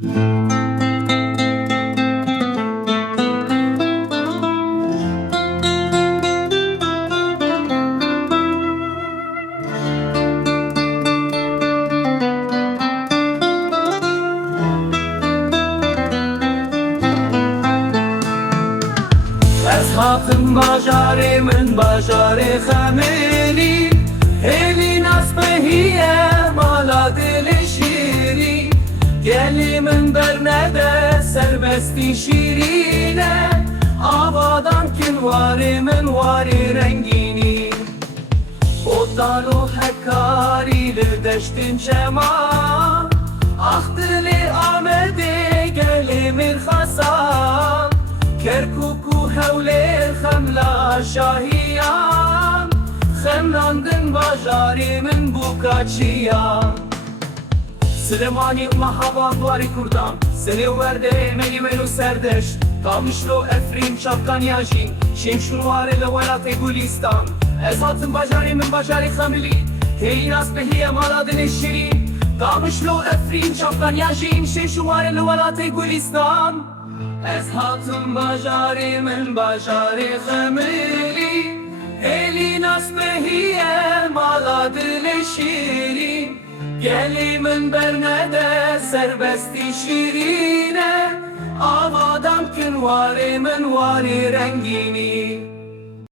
Hatım bajarı min bajarı xemili Heli nasbehiye mala dili şiri Gelimin bernede serbesti şirine Avadan kin varimin vari rengini Otalu hekkarilir deştin çema Ah dili amedi gelimin hasan Kerkuku hevle xemla şahiyan Xemlandın bajarimin bu kaçiyan Süleymanî mahaban bari kurdam Seni verde meni menu serdeş Kamışlo efrim çapkan yajin Şimşurvari le velate gulistan Ez hatım bajarimin bajari xemili Hey nasbehiye maladın şirin Kamışlo efrim çapkan yajin Şimşurvari le velate gulistan Ez hatım bajarı min bajarı xemili Heli nasbehiye mala dili şirin Gelimin bernede serbesti şirine Avadan kin varimin vari rengini